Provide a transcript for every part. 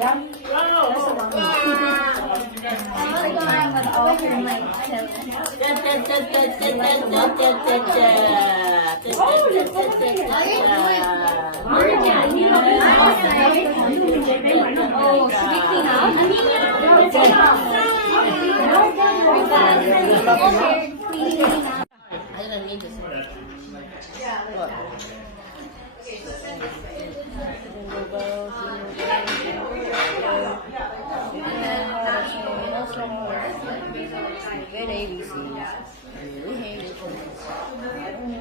Oh, should we clean up? I didn't need this. What? Good ABCs. We hate it. I don't know.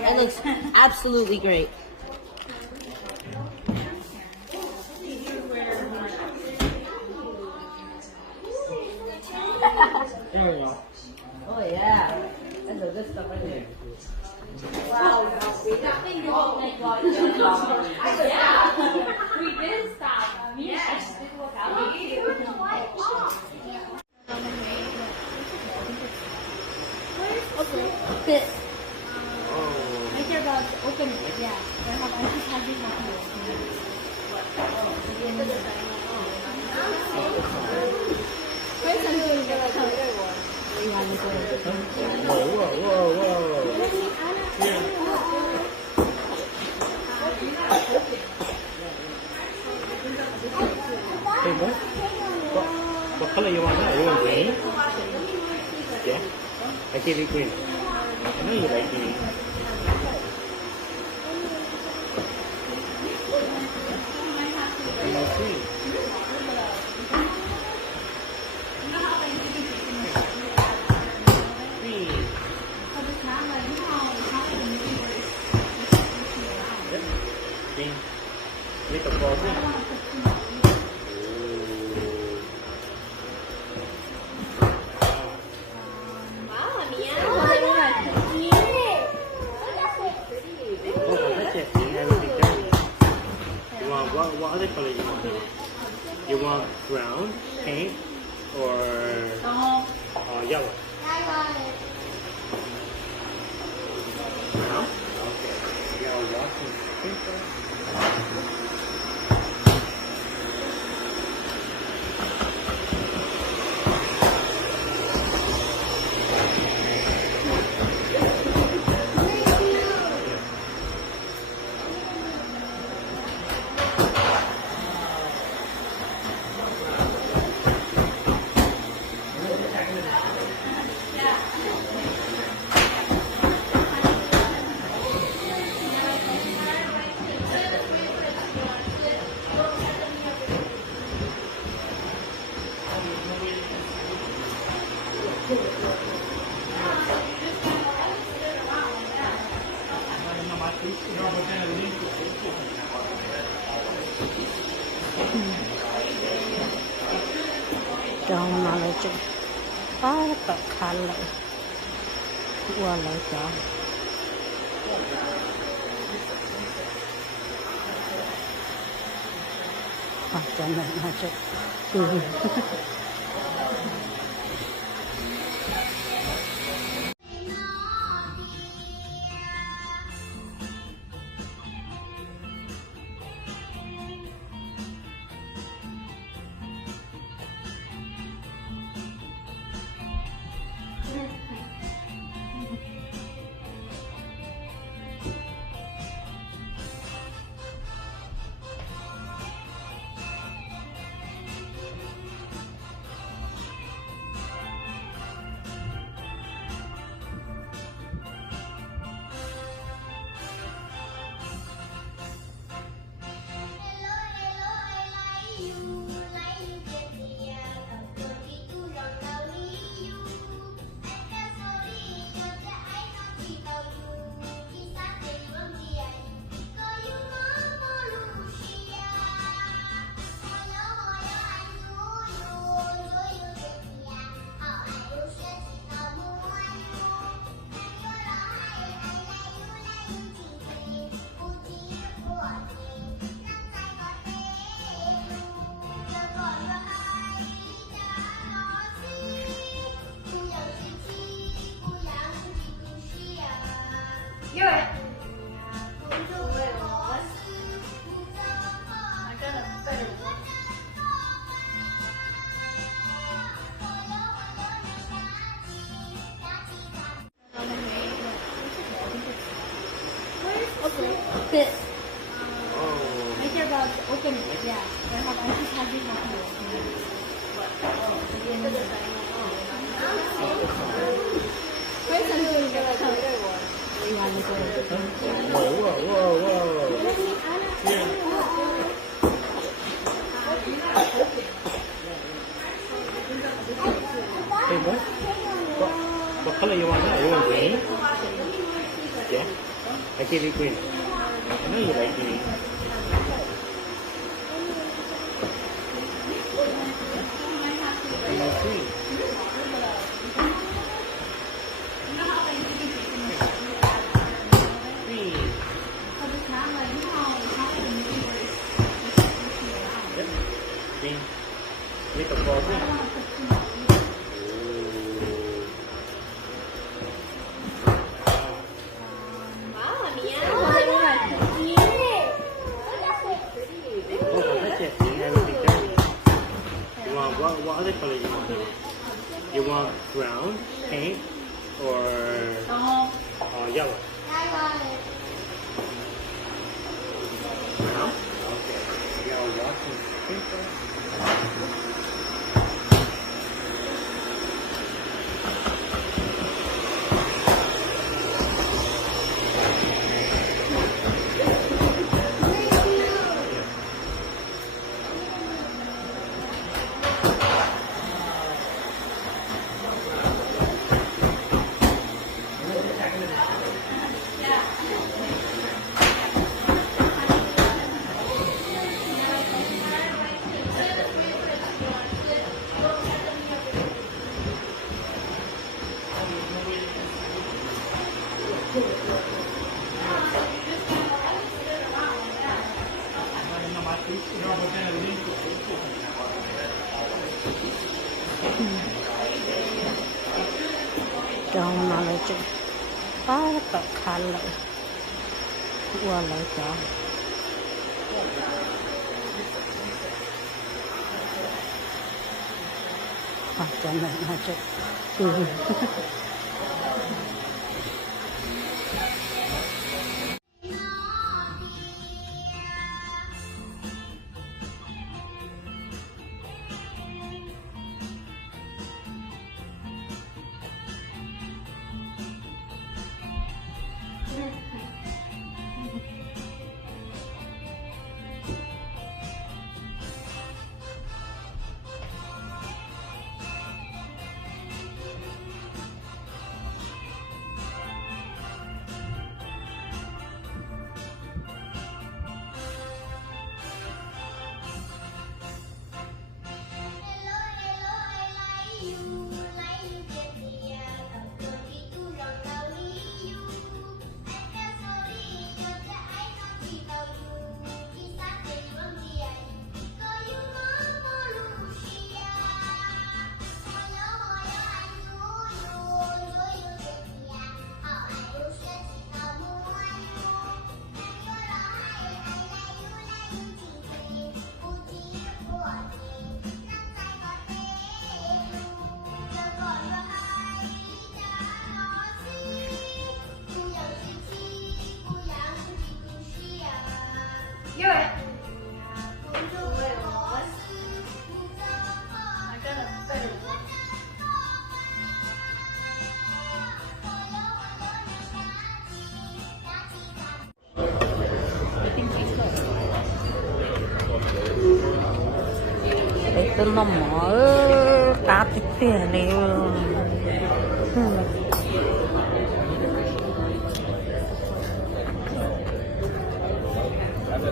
It looks absolutely great. There we go. Oh yeah, that's the good stuff right there. Wow, we did stop. Yes. Okay. Fit. Oh. I care about open it. Yeah. I just have this Whoa, whoa, whoa, Hey, what color you want now? You want green? Yeah? I give you green. I know you like green. Green. Green. Make a ball green. What other color you want? You want brown, pink, or yellow? Brown? Okay. Yellow, pink. Trong nó lại chụp phá tập khăn lại qua lại cho cho nên nó chụp Hey, what color you want? You want green? Yeah. I give you green. I know you like green. Green. Green. Make a ball green. What other color you want? You want brown, pink, or yellow? Brown? Okay. Yellow, pink. Trong nó lại chứ ba tập khăn lại qua lại cho hoặc cho nên nó chứ Itu nomor kaki pilih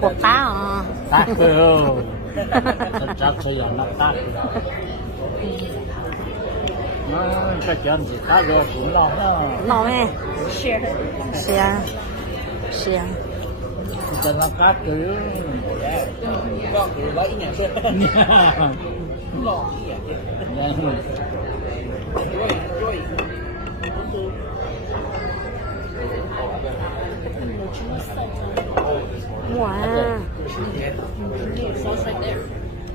Cuộc tao Tát cơ chắc sẽ nó tát nó cái chuyện gì tát rồi cũng lo đó nó mẹ xe cho nó tát cứ con thì lấy nhà xe lo wow Sauce right there.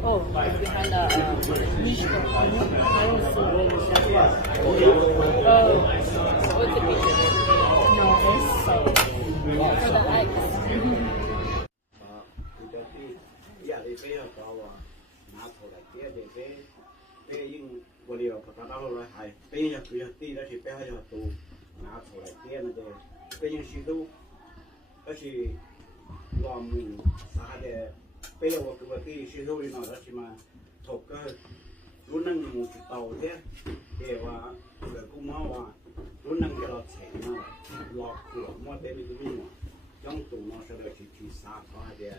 Oh, it's behind the niche. Oh, what's the picture? No, it's sauce. For the eggs. Bây giờ phải tao đâu rồi hay bây giờ cứ tí đó thì bây giờ tụ ngã sổ lại tiền là để bây giờ xí tu đó thì làm mù sao để bây giờ cái cái xe thôi nó đó chỉ mà thuộc cái lúc năng một tàu thế để mà cái cũng mau lúc năng cái lọt chảy nó lọt của mua tên cái gì mà trong tủ nó sẽ được chỉ sạc vào để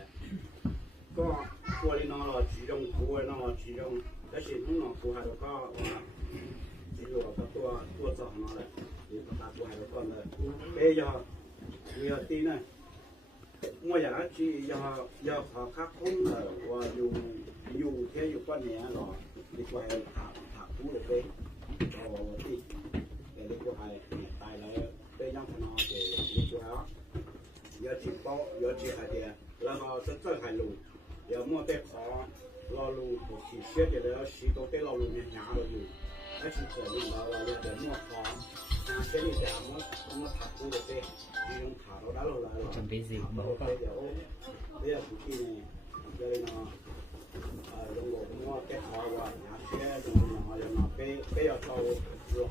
có qua đi nó là chỉ trong qua nó là chỉ trong cái gì cũng nó qua hay có chỉ là cái tua chọn nó này thì ta qua hay có là bây giờ tí này mua nhà chỉ giờ họ khắc không là và dùng theo dùng quan niệm là đi qua thả thú được đấy rồi thì để đi qua hai tài là đây nhau nó để đi qua đó giờ chỉ bao giờ chỉ hai tiền là họ sẽ chơi hai lù giờ mua cái khó lo lù của chỉ xét để đó chỉ có cái lo lù nhà rồi dùng cái chỉ cần là giờ để mua khó cái này để mua thả thú được đấy đi dùng thả nó đã rồi là chuẩn bị gì bảo bây giờ khi này đây nó đồng bộ mua cái khó và nhà xe dùng nó cái giờ sau rồi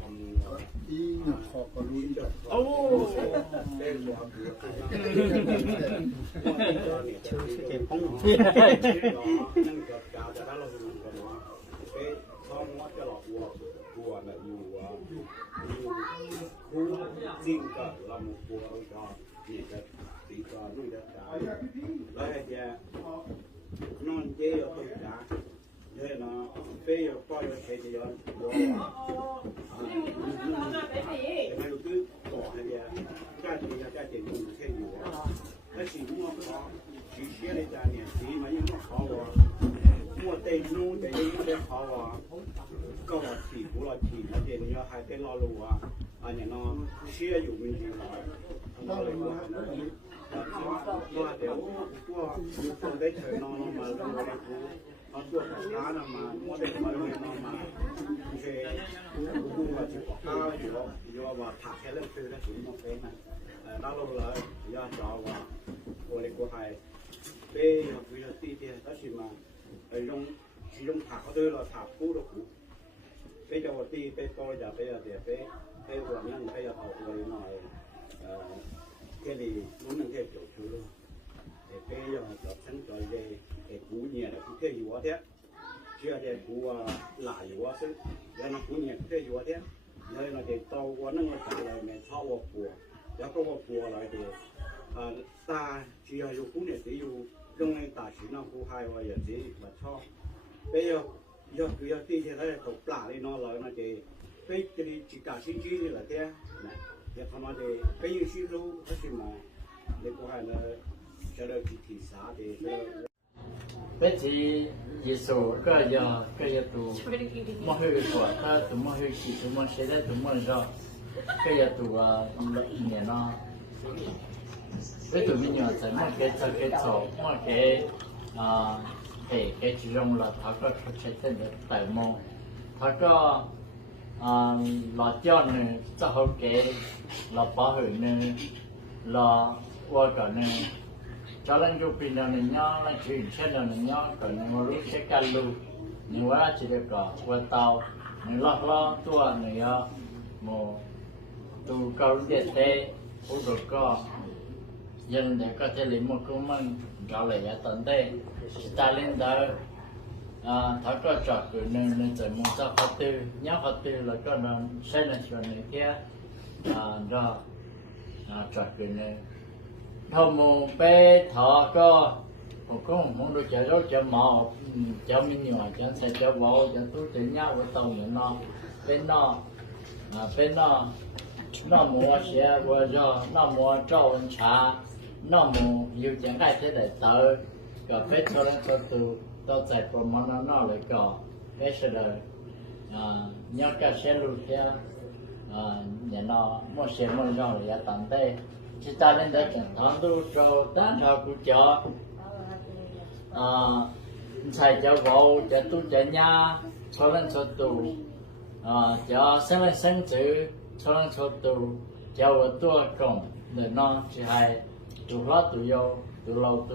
đi nhập khó có lui được đây là cái phong nâng cấp cao cho đó là dùng nó cái không mất cái lọ của là dù khu riêng cả là một của cho thì cái tí cho nuôi đất đá lấy thì non dê ở trong đá thế nó phê ở coi ở cái gì đó cái cứ bỏ hay là cái gì dùng cái gì đó cái gì cũng có chỉ xe đi ra nhà chỉ mà những nó khó mua tiền nuôi để những cái khó có là chỉ của là chỉ là tiền như hai cái lo lù anh nó xe dùng mình gì nó qua đều qua những phần đấy thời nó mà nó tuột cá nó mà mua để mà nó mà cái cũng là chỉ có cao do mà thả cái lên từ nó chỉ một cái này đó là do cho và cô lấy cô hai bây giờ bây giờ tí thì đó chỉ mà chỉ dùng thả có thứ là thả cũ được cũ bây giờ tí bây tôi giờ bây giờ thì bây giờ nhân bây giờ họ người nói cái gì muốn năng theo chỗ chú luôn để bây giờ cho sẵn cho về cái cũ nhẹ là cũng theo gì thế chưa để cũ lại gì quá chứ để nó cũ nhẹ cũng theo gì thế nên là để tàu quá nó phải là mẹ thao vào củaแล้วก็ว่าปัวอะไรเดียวตาชีอายุคู่เนี่ยสิอยู่ตรงในตาชีน้องคู่ไฮว่าอย่างสิมาชอบไปยอดคือยอดที่จะได้ตกปลาเลยนอนเลยนะเจไปจะดีจิกาชิ้นชิ้นนี่แหละเจ้าเนี่ยจะทำมาเจไปยืนชิ้นรู้ก็สิมาเด็กคู่ไฮเลยจะได้ที่สาเจbây giờ Giêsu cái giờ tụ mua hơi của ta tụ mua hơi chỉ tụ mua xe đấy tụ mua rồi cái giờ tụ nhà nó với tụ mình nhỏ sẽ mua cái chỗ mua cái chỉ dùng là tháo cái chế tên để tại mô tháo có là cho nữa cho hậu cái là bảo hữu nữa là qua cả nữa cho nên chụp hình là nhỏ là chuyện trên là nhỏ còn một lúc sẽ cắt luôn nhưng mà chỉ được có qua tàu nhưng lo tua nữa một tu cầu điện thế cũng được có dân để có thể lấy một công mình cho lấy ở tận đây ta lên đó tháo có trọt của nên chạy một sao phát tư nhớ phát tư là có nó sẽ là chuyện này kia rồi trọt của nên thầu mù bé thọ có không được chở rốt chở mò chở mình nhỏ chở xe chở bộ chở túi chở nhau với tàu nữa nó bên nó mua xe vừa rồi nó mua trâu ăn trà nó mua nhiều chẳng ai thế để tới cả bé cho nó cho từ tao chạy pro món nó lại có bé sẽ đời nhớ cả xe lụt theo nhà nó mua xe mua rồi là tận đây chỉ ta lên đây chẳng thắng đâu rồi ta nào cũng cho xài cho bộ cho tôi cho nhà cho lên cho tù cho sáng lên sáng chữ cho lên cho tù cho ở tôi cộng để nó chỉ hay tù lo tù vô tù lâu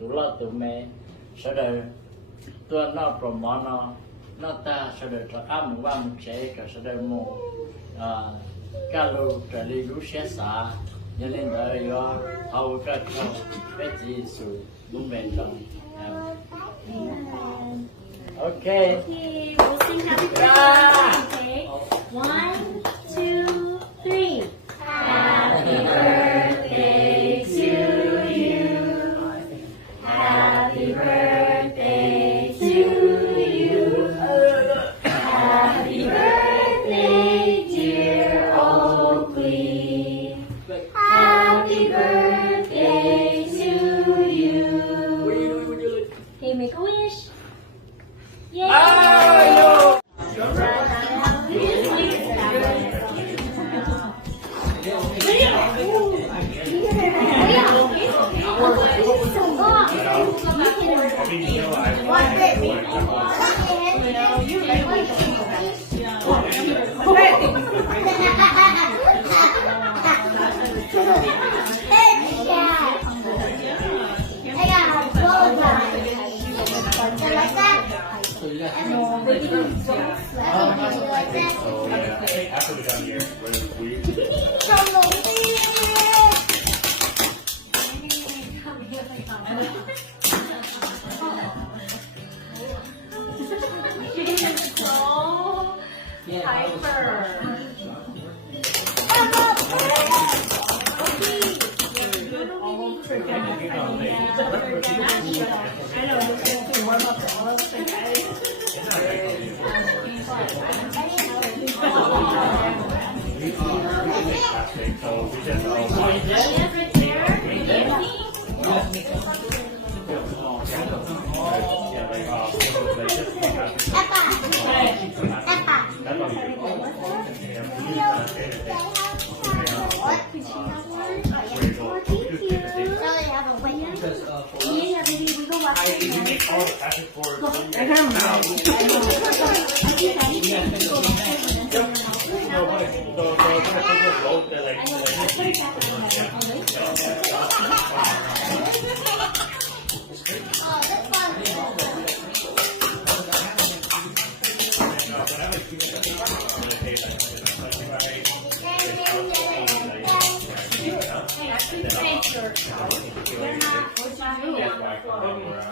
tù lo tù mẹ sau đây tôi nó pro món nó ta sau đây cho ăn một vài một chế cả sau đây một cá lô trở đi lú xe xả cho nên đời do hầu cái bé chỉ sự đúng bền trong Okay. Okay, we'll sing happy birthday. Okay. 1, 2, 3. Happy birthday to you. Happy birthday to you. Happy birthday, dear Oakley. Happy birthday to you. Okay, make a wish. Yay! After we're done here, we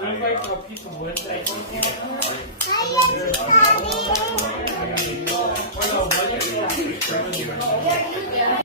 Invite for a piece of wood.